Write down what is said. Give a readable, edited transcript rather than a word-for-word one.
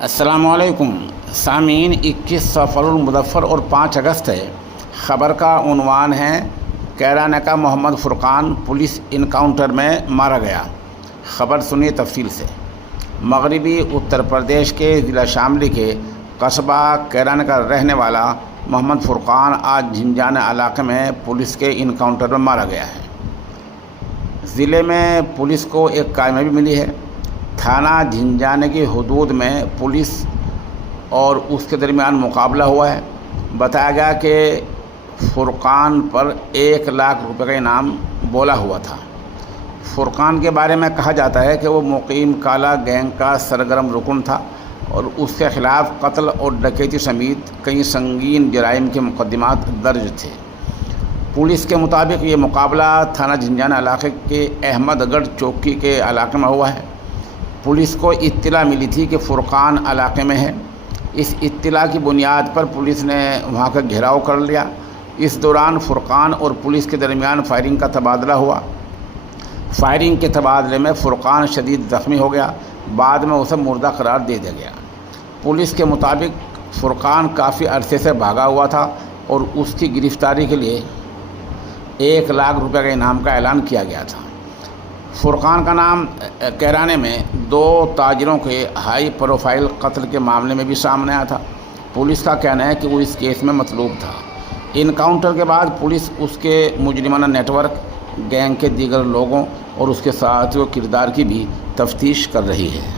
السلام علیکم سامعین، 21 سفر المظفر اور 5 اگست ہے۔ خبر کا عنوان ہے کیرانہ کا محمد فرقان پولیس انکاؤنٹر میں مارا گیا۔ خبر سنیے تفصیل سے۔ مغربی اتر پردیش کے ضلع شاملی کے قصبہ کیرانہ کا رہنے والا محمد فرقان آج جھنجھانہ علاقے میں پولیس کے انکاؤنٹر میں مارا گیا ہے۔ ضلع میں پولیس کو ایک کامیابی ملی ہے۔ تھانہ جھنجھانہ کی حدود میں پولیس اور اس کے درمیان مقابلہ ہوا ہے۔ بتایا گیا کہ فرقان پر 1 لاکھ روپے کا انعام بولا ہوا تھا۔ فرقان کے بارے میں کہا جاتا ہے کہ وہ مقیم کالا گینگ کا سرگرم رکن تھا اور اس کے خلاف قتل اور ڈکیتی سمیت کئی سنگین جرائم کے مقدمات درج تھے۔ پولیس کے مطابق یہ مقابلہ تھانہ جھنجھانہ علاقے کے احمد گڑھ چوکی کے علاقے میں ہوا ہے۔ پولیس کو اطلاع ملی تھی کہ فرقان علاقے میں ہے۔ اس اطلاع کی بنیاد پر پولیس نے وہاں کا گھیراؤ کر لیا۔ اس دوران فرقان اور پولیس کے درمیان فائرنگ کا تبادلہ ہوا۔ فائرنگ کے تبادلے میں فرقان شدید زخمی ہو گیا، بعد میں اسے مردہ قرار دے دیا گیا۔ پولیس کے مطابق فرقان کافی عرصے سے بھاگا ہوا تھا اور اس کی گرفتاری کے لیے 1 لاکھ روپے کا انعام کا اعلان کیا گیا تھا۔ فرقان کا نام کیرانہ میں 2 تاجروں کے ہائی پروفائل قتل کے معاملے میں بھی سامنے آیا تھا۔ پولیس کا کہنا ہے کہ وہ اس کیس میں مطلوب تھا۔ انکاؤنٹر کے بعد پولیس اس کے مجرمانہ نیٹ ورک، گینگ کے دیگر لوگوں اور اس کے ساتھیوں کردار کی بھی تفتیش کر رہی ہے۔